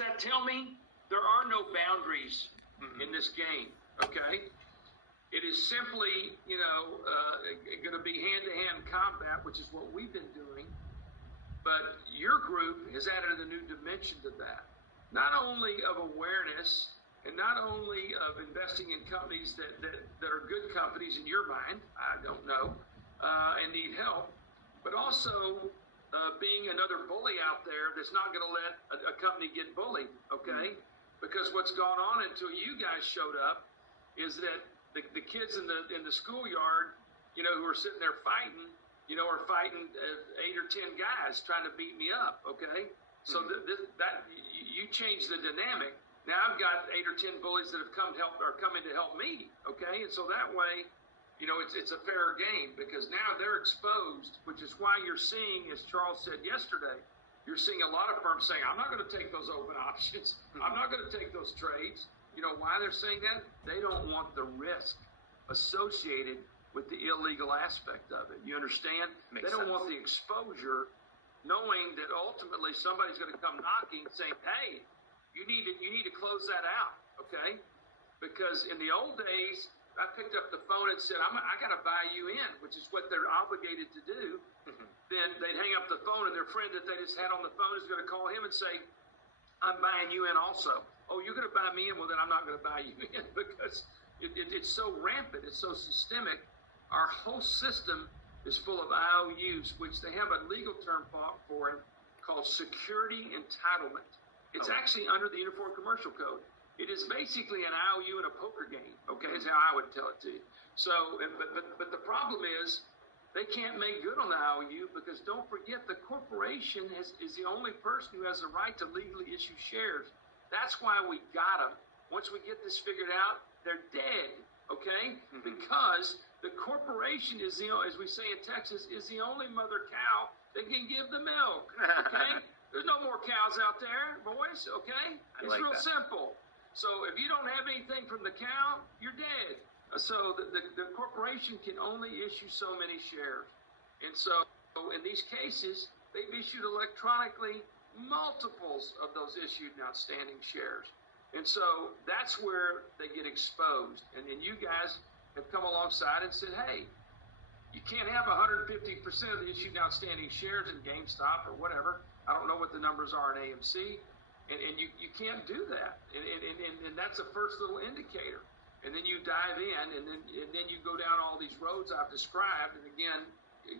does that tell me? There are no boundaries in this game, okay? It is simply, going to be hand-to-hand combat, which is what we've been doing. But your group has added a new dimension to that. Not only of awareness and not only of investing in companies that are good companies in your mind, I don't know, and need help, but also being another bully out there that's not going to let a company get bullied, okay? Because what's gone on until you guys showed up is that the kids in the schoolyard, who are sitting there fighting, are fighting 8 or 10 guys trying to beat me up, okay? So that you change the dynamic. Now I've got 8 or 10 bullies that have come in to help me, okay? And so that way, it's a fair game because now they're exposed, which is why you're seeing, as Charles said yesterday, you're seeing a lot of firms saying, I'm not going to take those open options. I'm not going to take those trades. You know why they're saying that? They don't want the risk associated with the illegal aspect of it. You understand? They don't want the exposure, knowing that ultimately somebody's going to come knocking saying, hey, you need to close that out, okay? Because in the old days, I picked up the phone and said, I got to buy you in, which is what they're obligated to do. Then they'd hang up the phone and their friend that they just had on the phone is going to call him and say, I'm buying you in also. Oh, you're going to buy me in? Well, then I'm not going to buy you in because it's so rampant. It's so systemic. Our whole system is full of IOUs, which they have a legal term for it called security entitlement. It's actually under the Uniform Commercial Code. It is basically an IOU in a poker game, okay, is how I would tell it to you. So, but the problem is they can't make good on the IOU because don't forget the corporation is the only person who has the right to legally issue shares. That's why we got them. Once we get this figured out, they're dead, okay? Because the corporation is as we say in Texas, is the only mother cow that can give the milk, okay? There's no more cows out there, boys, okay? It's real simple. So if you don't have anything from the cow, you're dead. So the corporation can only issue so many shares. And so in these cases, they've issued electronically multiples of those issued and outstanding shares. And so that's where they get exposed. And then you guys have come alongside and said, hey, you can't have 150% of the issued and outstanding shares in GameStop or whatever. I don't know what the numbers are in AMC. And you can't do that. And that's a first little indicator. And then you dive in, and then you go down all these roads I've described. And again,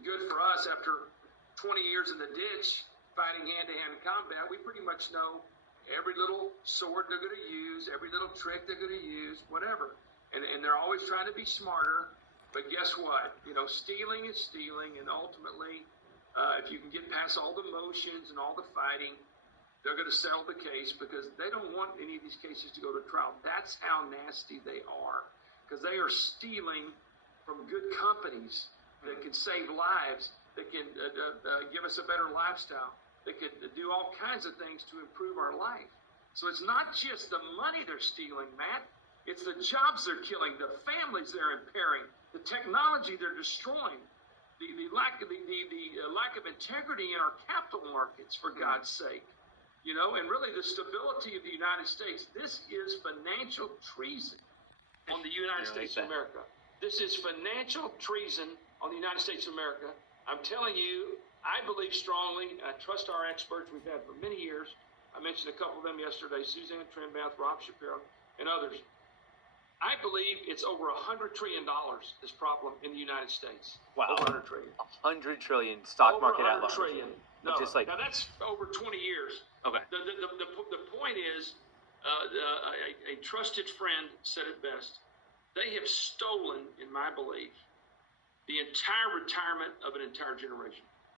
good for us after 20 years in the ditch fighting hand-to-hand combat, we pretty much know every little sword they're going to use, every little trick they're going to use, whatever. And they're always trying to be smarter. But guess what? Stealing is stealing, and ultimately, if you can get past all the motions and all the fighting, they're going to settle the case because they don't want any of these cases to go to trial. That's how nasty they are, because they are stealing from good companies that can save lives, that can give us a better lifestyle, that can do all kinds of things to improve our life. So it's not just the money they're stealing, Matt. It's the jobs they're killing, the families they're impairing, the technology they're destroying, the lack of integrity in our capital markets, for God's sake. And really the stability of the United States. This is financial treason on the United States of America. This is financial treason on the United States of America. I'm telling you, I believe strongly, I trust our experts we've had for many years. I mentioned a couple of them yesterday, Suzanne Trimbath, Rob Shapiro, and others. I believe it's over $100 trillion, this problem in the United States. Wow. Over $100 trillion. $100 trillion stock market at large. Trillion. No, now that's over 20 years. Okay. The point is, a trusted friend said it best. They have stolen, in my belief, the entire retirement of an entire generation.